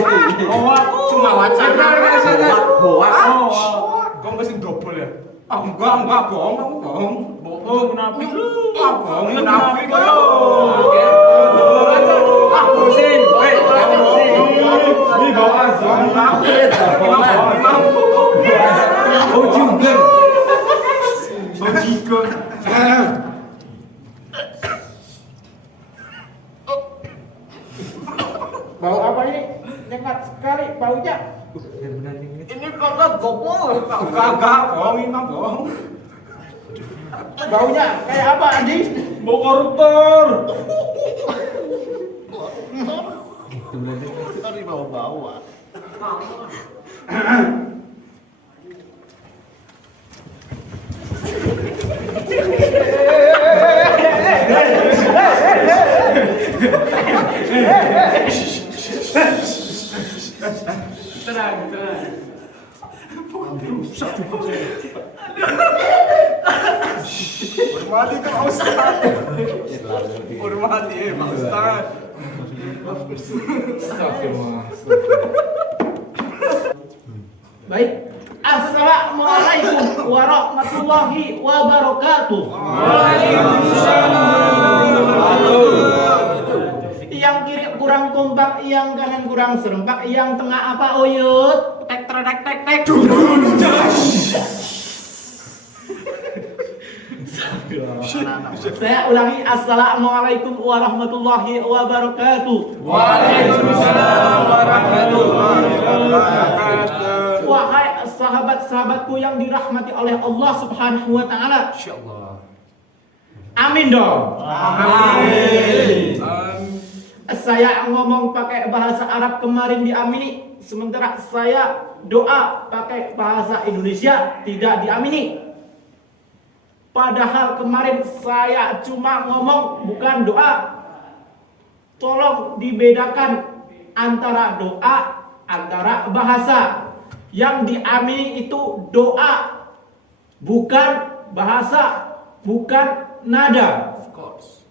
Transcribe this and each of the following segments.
Hoak cuma wacana. Hoak. Kau mesti double ya? Enggak, bohong. Bohong, munafik lu. Bohong, munafik lu. Bosin. Ini bawa azan. Oh juga. Bajikan. Bau apa ini? Nyengat sekali baunya. Ini kagak gopol. Kagak, bohong, Imam, bohong. Baunya kayak apa, Andi? Bau koruptor. Tadi bau-bau. Tenang. Hormati ke Pak Ustaz. Hormati Pak Ustaz. Baik. Assalamualaikum warahmatullahi wabarakatuh. Yang kiri kurang kompak, yang kanan kurang serempak, yang tengah apa Uyut? Tek. Saya ulangi, assalamualaikum warahmatullahi wabarakatuh. Waalaikumsalam warahmatullahi wabarakatuh. Wahai sahabat-sahabatku yang dirahmati oleh Allah Subhanahu wa taala. Insyaallah. Amin dong. Amin. Saya ngomong pakai bahasa Arab kemarin diamini, sementara saya doa pakai bahasa Indonesia tidak diamini. Padahal kemarin saya cuma ngomong bukan doa. Tolong dibedakan antara doa, antara bahasa. Yang diamini itu doa, bukan bahasa, bukan nada. Of course.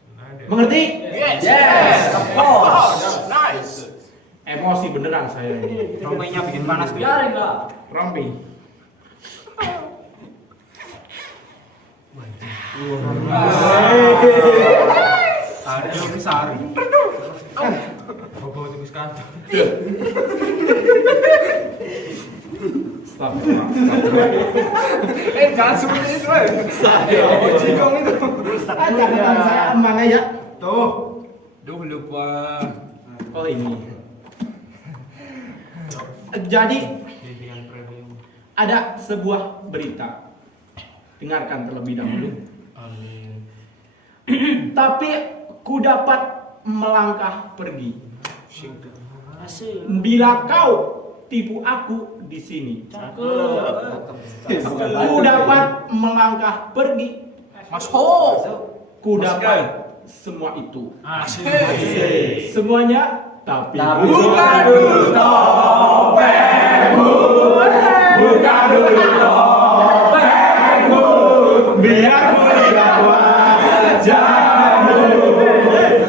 Mengerti? Yes. Of course. Nice. Emosi beneran saya ini. Rompenya bikin panas tuh. Biarin enggak. Rompi. Ada yang besar. Bawa tugas kantor. Stop. Jangan seperti itu. Jigong itu. Jangan saya mana ya? Tuh. Duh lupa. Oh ini. Jadi ada sebuah berita. Dengarkan terlebih dahulu. Amin. Tapi ku dapat melangkah pergi. Asik. Bila kau tipu aku di sini. Ku dapat melangkah pergi. Mas Ho. Ku dapat semua itu. Asik. Semuanya tapi Buka dulu topengmu. Buka dulu topengmu. Biar ku lihat wajahmu.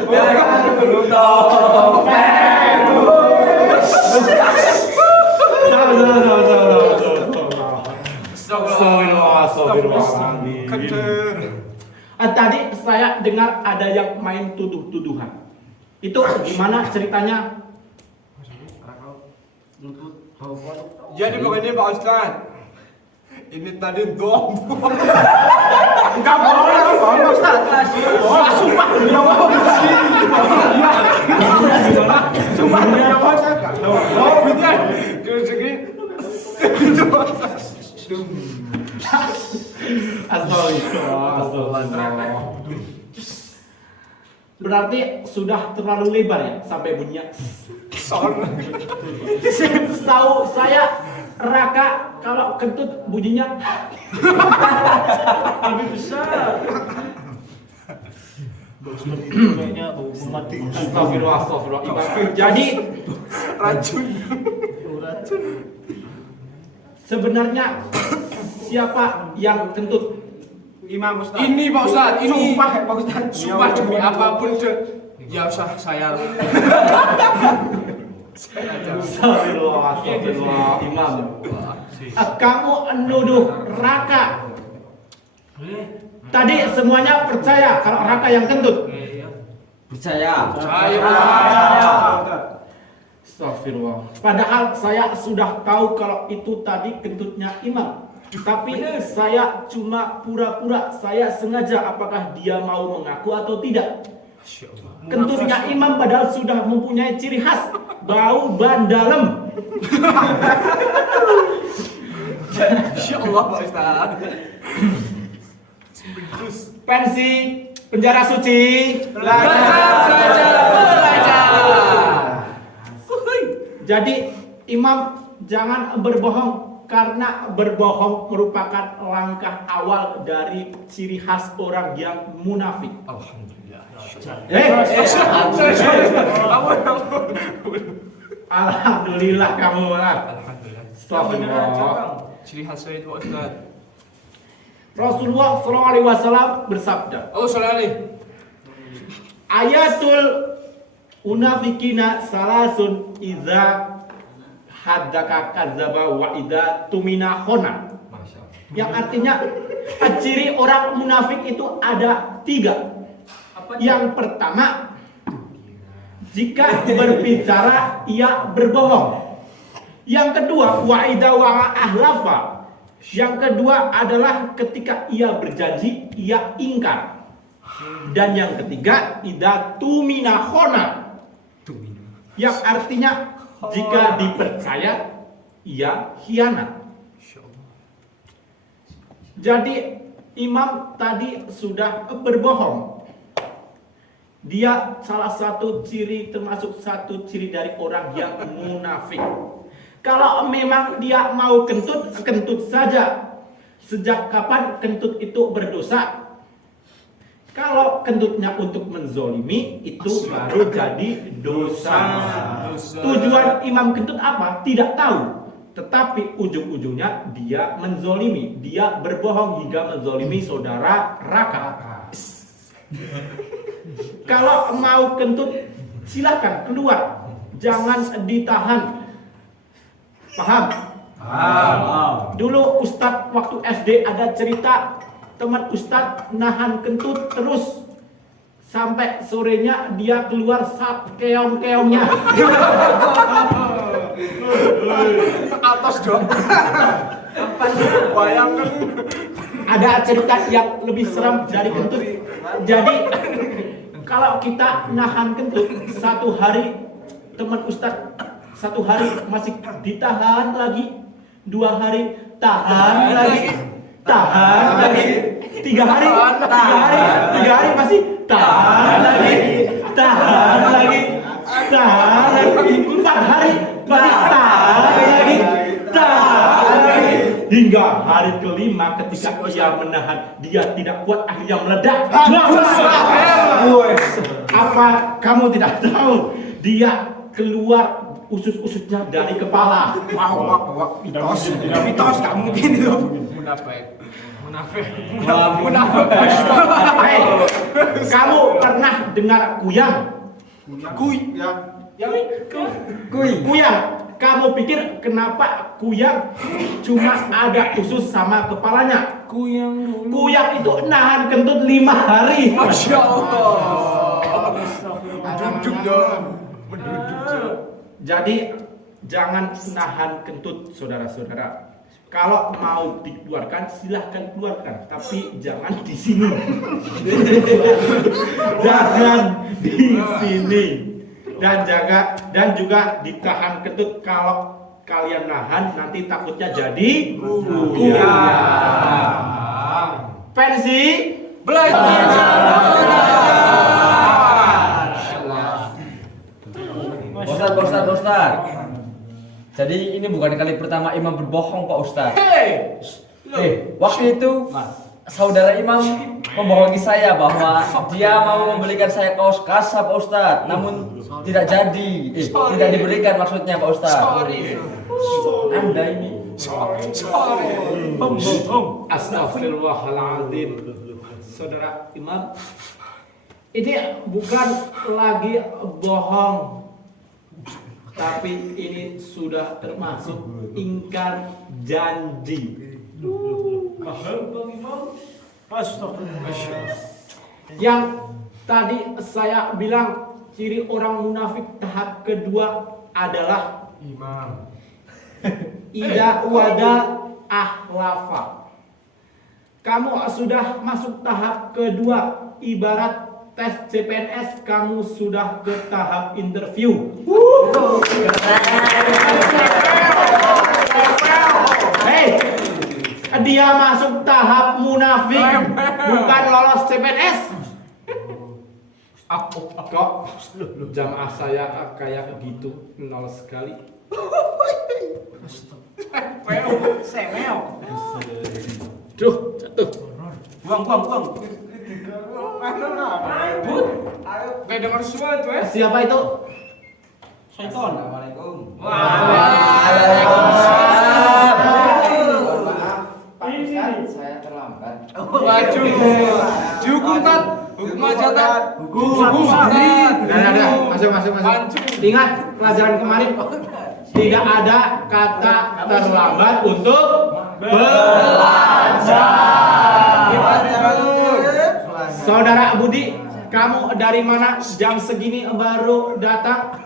Buka dulu topengmu. Tadi saya dengar ada yang main tuduh-tuduhan. Itu gimana ceritanya? Jadi begini Pak Ustaz. Ini tadi dom. Enggak boleh, Pak Ustaz. Sumpah demi Allah. Sumpah demi Allah. Oh, bener. Segini. Astagfirullah. Berarti sudah terlalu lebar ya sampai bunyinya. Tahu saya Raka kalau kentut bunyinya lebih besar. Kayaknya bau mati. Astagfirullah. Jadi Racun. sebenarnya siapa yang kentut? Imam Ustaz. Ini Pak Ustaz, ini. Sumpah Pak Ustaz. Sumpah demi apapun ya usah saya. Astagfirullah, Imam. Kamu nuduh Raka. Tadi semuanya percaya kalau Raka yang kentut. Percaya. Astagfirullah. Padahal saya sudah tahu kalau itu tadi kentutnya Imam. Tapi saya cuma pura-pura, saya sengaja apakah dia mau mengaku atau tidak. Kentutnya Imam padahal sudah mempunyai ciri khas, bau ban dalam. Insya Allah Pak Ustaz. Pensi penjara suci. Jadi Imam jangan berbohong, karena berbohong merupakan langkah awal dari ciri khas orang yang munafik. Alhamdulillah. Alhamdulillah kamu lah. Alhamdulillah. Astagfirullah. Ciri khas saya itu Pak Ustaz. Rasulullah SAW bersabda, Oh, salih. ayatul munafikina salasun iza haddaka kadzaba wa idza tumina khona. Yang artinya ciri orang munafik itu ada 3. Yang pertama, jika berbicara ia berbohong. Yang kedua, wa idza wa ahlafa. Yang kedua adalah ketika ia berjanji ia ingkar. Dan yang ketiga, idza tumina khona. Yang artinya jika dipercaya ia khianat. Jadi Imam tadi sudah berbohong. Dia salah satu ciri, termasuk satu ciri dari orang yang munafik. Kalau memang dia mau kentut, kentut saja. Sejak kapan kentut itu berdosa? Kalau kentutnya untuk menzolimi, itu baru jadi dosa. Tujuan Imam kentut apa? Tidak tahu. Tetapi ujung-ujungnya dia menzolimi. Dia berbohong hingga menzolimi saudara Raka. Kalau mau kentut, silakan keluar. Jangan ditahan. Paham? Dulu Ustadz waktu SD ada cerita teman Ustadz nahan kentut terus sampai sorenya dia keluar keong-keongnya. Atas dong. Bayangkan. Ada cerita yang lebih seram dari kentut. Jadi kalau kita nahan kentut 1 hari, teman Ustadz 1 hari masih ditahan lagi, 2 hari tahan lagi, tahan lagi, 3 hari, 3 hari masih tahan lagi, tahan lagi, tahan lagi, 4 hari masih tahan lagi, tahan lagi, hingga hari kelima ketika ia menahan, dia tidak kuat, akhirnya meledak. Apa kamu tidak tahu? Dia keluar usus-ususnya dari kepala. Mitos kamu gini loh. Munafik. Hei, kamu pernah dengar kuyang? Kuyang. Kamu pikir kenapa kuyang cuma ada usus sama kepalanya? Kuyang itu nahan kentut 5 hari. Masya Allah. Menduduk dong. Jadi jangan nahan kentut, saudara-saudara. Kalau mau dikeluarkan silahkan keluarkan, tapi jangan di sini. Jangan di sini. Dan juga ditahan kentut. Kalau kalian nahan nanti takutnya jadi pensi Belajar. Ustaz. Jadi ini bukan kali pertama Imam berbohong Pak Ustaz. Waktu itu saudara Imam membohongi saya bahwa dia mau membelikan saya kaos kasah Pak Ustaz, namun tidak jadi, tidak diberikan maksudnya Pak Ustaz. Anda ini pembohong. Astagfirullahaladzim. Saudara Imam, ini bukan lagi bohong, tapi ini sudah termasuk ingkar janji. Paham Bang Imam? Astagfirullah. Yang tadi saya bilang ciri orang munafik tahap kedua adalah Imam. ida wada ahlafa. Kamu sudah masuk tahap kedua, ibarat tes CPNS, kamu sudah ke tahap interview. Hei, dia masuk tahap munafik, bukan lolos CPNS. Kok jamaah saya kayak gitu, nol sekali. Semeo. Duh, jatuh. Buang. But. Kayak dengar suara tuh ya. Siapa itu? Syaiton. Assalamualaikum. Waalaikumsalam. Mohon maaf, Pak Ustadz, saya terlambat. Waduh. Hukum tat. Hukum aja tat. Hukum tat. Nah, masuk. Pancung. Ingat pelajaran kemarin, tidak ada kata terlambat untuk belajar. Saudara Budi, kamu dari mana? Jam segini baru datang?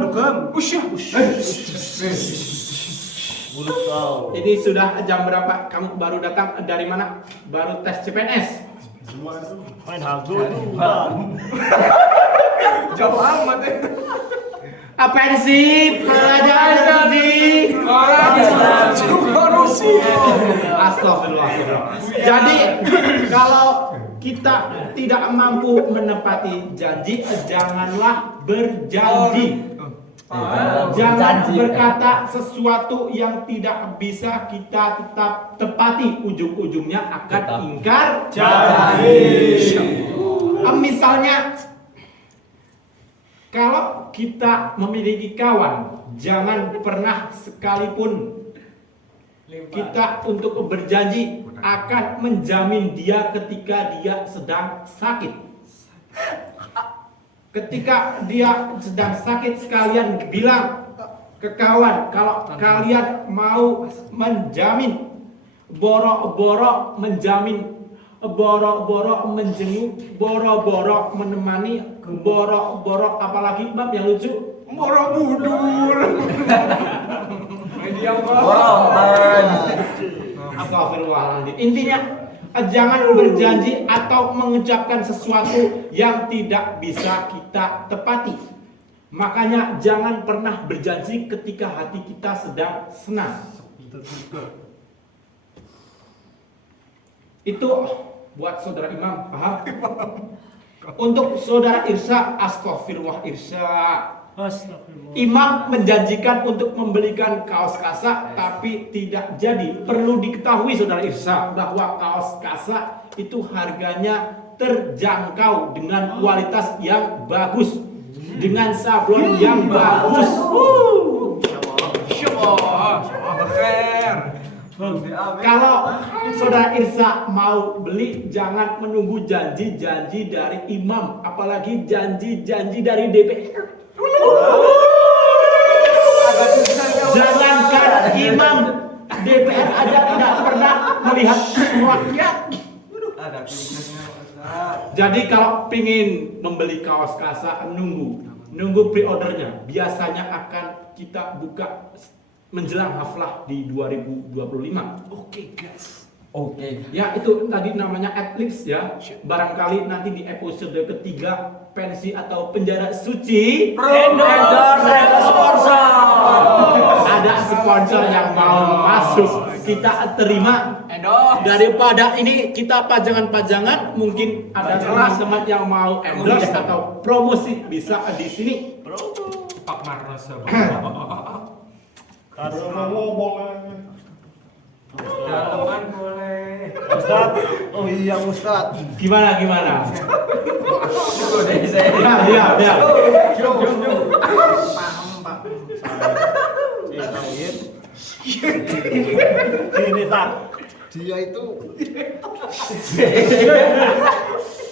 Dugem. Usyah. Mulut kau. Ini sudah jam berapa? Kamu baru datang dari mana? Baru tes CPNS. Main hago itu Bang. Jauh amat ya. Apaan sih pelajaran ini? Astagfirullah. Jadi kalau kita tidak mampu menepati janji, janganlah berjanji. Jangan berkata sesuatu yang tidak bisa kita tetap tepati, ujung-ujungnya akan ingkar janji. Misalnya, kalau kita memiliki kawan, jangan pernah sekalipun kita untuk berjanji akan menjamin dia ketika dia sedang sakit. Ketika dia sedang sakit, sekalian bilang ke kawan, kalau kalian mau menjamin, boro-boro menjamin, boro-boro menjenguk, boro-boro menemani, boro-boro apalagi Bab yang lucu? Borobudur. Astagfirullahaladzim. Intinya jangan berjanji atau mengucapkan sesuatu yang tidak bisa kita tepati. Makanya jangan pernah berjanji ketika hati kita sedang senang. Itu buat saudara Imam, paham? Untuk saudara Irsa, astagfirullah Irsa. Astagfirullah. Imam menjanjikan untuk membelikan kaos kasa tapi tidak jadi. Perlu diketahui saudara Irsa bahwa kaos kasa itu harganya terjangkau dengan kualitas yang bagus, dengan sablon yang bagus. Kalau saudara Irsa mau beli, jangan menunggu janji-janji dari imam, apalagi janji-janji dari DPR. Jangankan imam, DPR aja tidak pernah melihat rakyat. Jadi kalau pingin membeli kaos kasa, nunggu pre-ordernya. Biasanya akan kita buka menjelang haflah di 2025. Oke guys. Oke. Ya itu tadi namanya adlibs ya. Barangkali nanti di episode ketiga pensi atau penjara suci ada sponsor yang mau masuk, kita terima. Daripada ini kita pajangan-pajangan, mungkin ada teman-teman yang mau endorse atau promosi bisa di sini. Pak Marnas. Kalau mau ngomong Teman boleh. Ustaz. Oh iya Ustaz. Gimana? Saya. Ya. Ini tak. Dia itu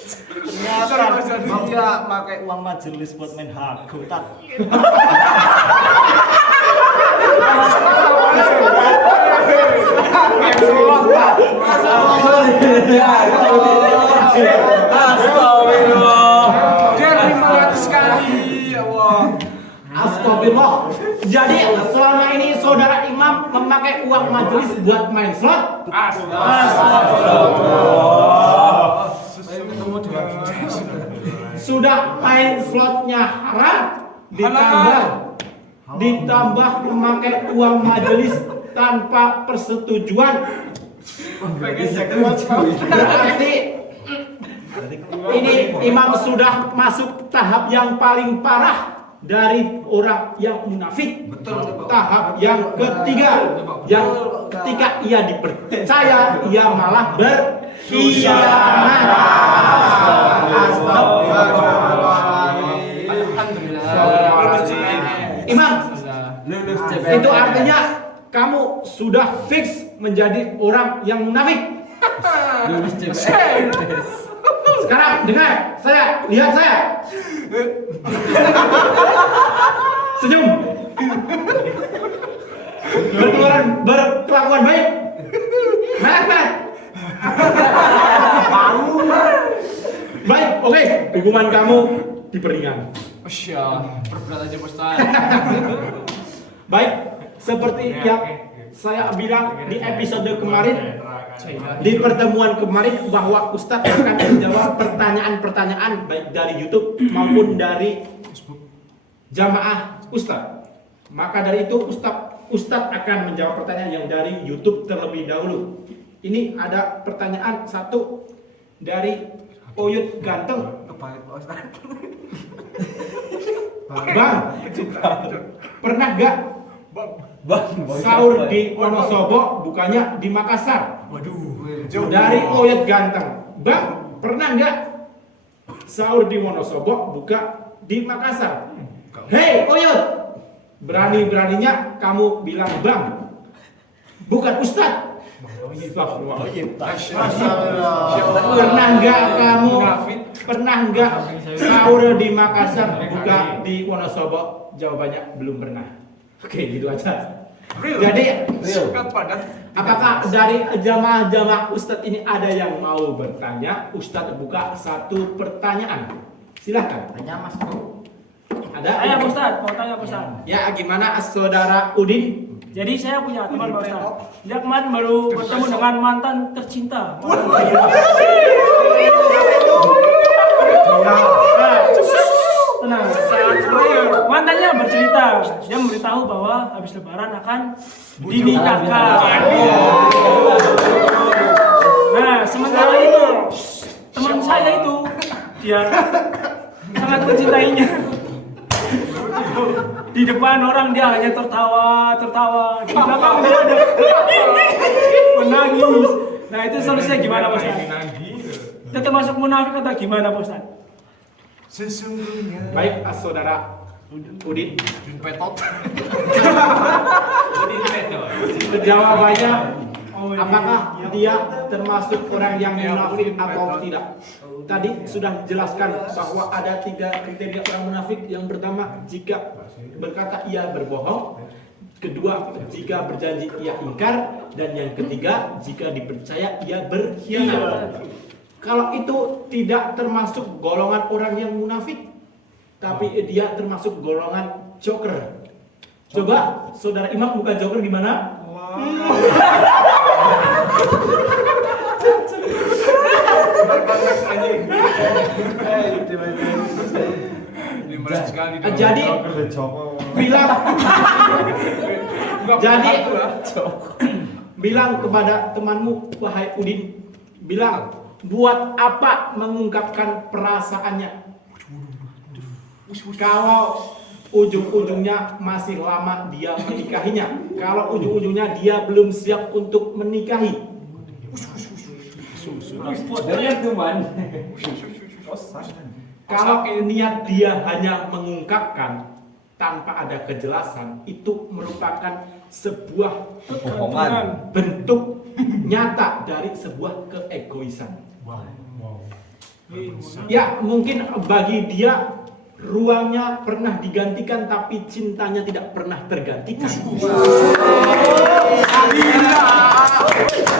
Ternyata dia pakai uang majelis buat main hago. Tak. Astagfirullah. Dia 500 kali. Ya Allah. Astagfirullah. Jadi selama ini saudara imam memakai uang majelis buat main slot. Sudah main slotnya haram, ditambah memakai uang majelis tanpa persetujuan. Berarti ini imam sudah masuk tahap yang paling parah dari orang yang munafik. Tahap yang ketiga, yang ketika ia dipercaya, ia malah berkhianat. Imam, Lulus itu artinya kamu sudah fix menjadi orang yang munafik. Lulus CPNS. Sekarang dengar saya, lihat saya. Senyum. Berkelakuan baik. Baik. Baik, oke. Hukuman kamu diperingan. Berberat aja Ustaz. Baik, seperti yang saya bilang di episode kemarin, di pertemuan kemarin, bahwa Ustadz akan menjawab pertanyaan-pertanyaan baik dari YouTube maupun dari jamaah Ustadz. Maka dari itu Ustadz akan menjawab pertanyaan yang dari YouTube terlebih dahulu. Ini ada pertanyaan satu dari Oyut Ganteng. Bang, pernah gak sahur di Wonosobo bukannya di Makassar? Dari Oyut Ganteng. Bang, pernah nggak sahur di Wonosobo buka di Makassar? Hei Oyut, berani-beraninya kamu bilang bang, bukan Ustadz. Pernah nggak sahur di Makassar buka di Wonosobo? Jawabannya belum pernah. Oke, gitu aja. Jadi, apakah dari jamaah-jamaah Ustadz ini ada yang mau bertanya? Ustadz buka satu pertanyaan. Silahkan. Tanya Mas. Ada? Saya Pak Ustadz, mau tanya Pak Ustadz. Ya, gimana saudara Udin? Jadi saya punya teman Pak Ustadz. Dia kemarin baru bertemu dengan mantan tercinta. Tenang. Mantannya bercerita, dia memberitahu bahwa habis Lebaran akan dinikahkan. Nah, sementara itu teman saya itu dia sangat mencintainya. Di depan orang dia hanya tertawa. Di belakang dia ada menangis. Nah, itu solusinya gimana Pak Ustadz? Itu termasuk munafik atau gimana Pak Ustadz? Sesungguhnya. Baik, saudara Udin. Jawabannya, apakah dia termasuk orang yang munafik atau tidak? Tadi sudah dijelaskan bahwa ada 3 kriteria orang munafik. Yang pertama, jika berkata ia berbohong. Kedua, jika berjanji ia ingkar. Dan yang ketiga, jika dipercaya ia berkhianat. Kalau itu tidak termasuk golongan orang yang munafik, tapi dia termasuk golongan joker. Coba saudara Imam buka joker di mana? Jadi bilang kepada temanmu, wahai Udin, bilang, buat apa mengungkapkan perasaannya kalau ujung-ujungnya masih lama dia menikahinya, kalau ujung-ujungnya dia belum siap untuk menikahi. Kalau niat dia hanya mengungkapkan tanpa ada kejelasan, itu merupakan sebuah Kebohongan. bentuk nyata dari sebuah keegoisan. Ya, mungkin bagi dia ruangnya pernah digantikan tapi cintanya tidak pernah tergantikan.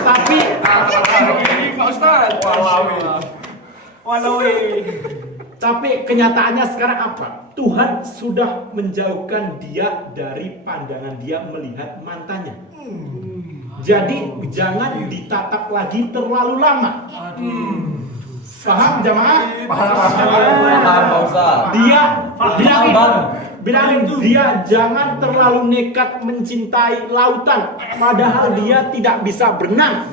Tapi Pak Ustaz. tapi kenyataannya sekarang apa? Tuhan sudah menjauhkan dia dari pandangan dia melihat mantannya. Jadi jangan ditatap lagi terlalu lama. Paham jamaah? Paham, Pak Ustaz. Dia Bang. bilangin dia jangan terlalu nekat mencintai lautan, padahal dia tidak bisa berenang.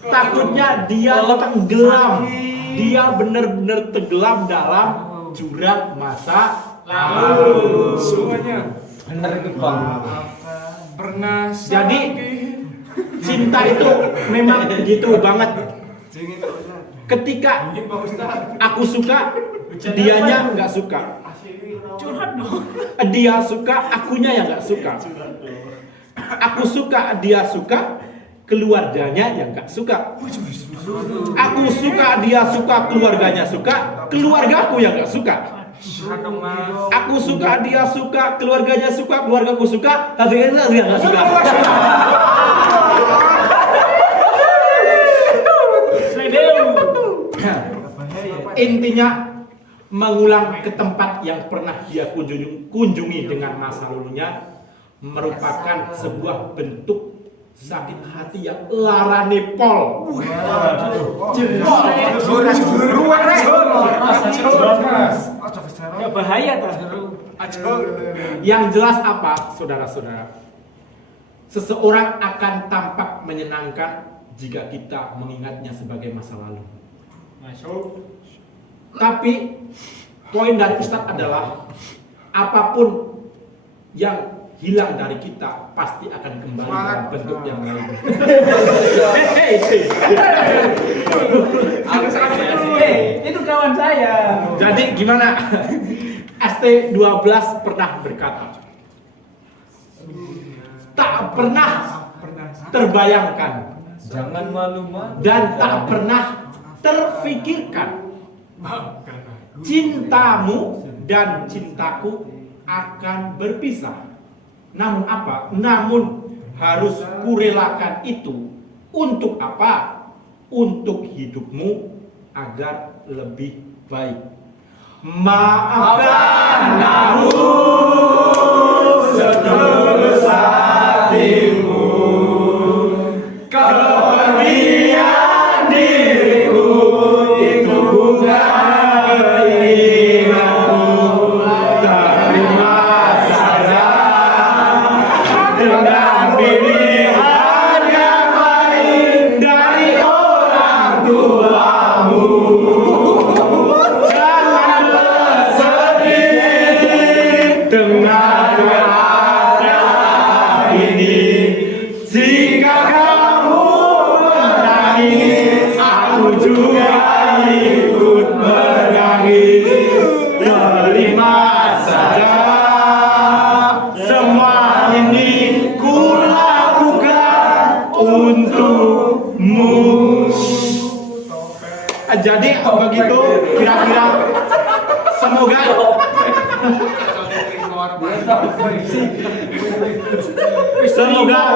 Takutnya dia tenggelam. Dia benar-benar tenggelam dalam jurang masa lalu. Semuanya Bener itu, Bang. pernah. Jadi cinta itu memang gitu banget. Ketika aku suka, dianya nggak suka. Curhat dong. Dia suka, akunya yang nggak suka. Aku suka, dia suka, keluarganya yang nggak suka. Aku suka, dia suka, keluarganya suka, keluargaku yang nggak suka. Aku suka, dia suka, keluarganya suka, keluargaku suka, tapi dia nggak suka. Intinya mengulang ke tempat yang pernah dia kunjungi dengan masa lalunya merupakan sebuah bentuk sakit hati yang larane pol. Ya bahaya tas. Yang jelas apa, saudara-saudara? Seseorang akan tampak menyenangkan jika kita mengingatnya sebagai masa lalu. Tapi poin dari Ustadz adalah apapun yang hilang dari kita pasti akan kembali dalam bentuk yang lain. Itu kawan saya. Jadi gimana? ST12 pernah berkata, tak pernah terbayangkan Jangan malu-malu. dan tak pernah terfikirkan cintamu dan cintaku akan berpisah. Namun apa? Namun harus kurelakan itu untuk apa? Untuk hidupmu agar lebih baik. Maafkan aku setulus hatimu, kepergian diriku itu bukan keinginanku. Terima saja dengan pilihan yang lain dari orang tuamu. Jangan bersedih dengan keadaan ini. Jika kamu menangis, aku juga ikut menangis. Terima saja semua ini kulakukan untukmu. Jadi begitu kira-kira, semoga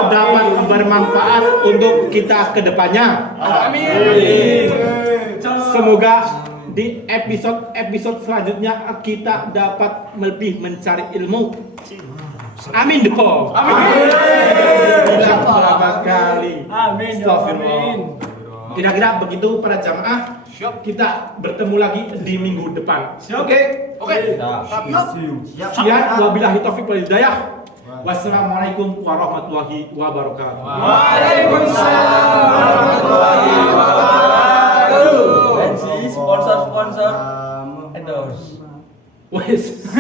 dapat bermanfaat untuk kita ke depannya. Amin. Semoga di episode selanjutnya kita dapat lebih mencari ilmu. Amin dong. Amin. Berapa kali. Amin. Astagfirullah. Kira-kira begitu para jamaah. Kita bertemu lagi di minggu depan. Oke. Sekian, wabillahi taufiq wal hidayah. Wassalamualaikum warahmatullahi wabarakatuh. Waalaikumsalam warahmatullahi wabarakatuh. Sponsor endorse. Wes.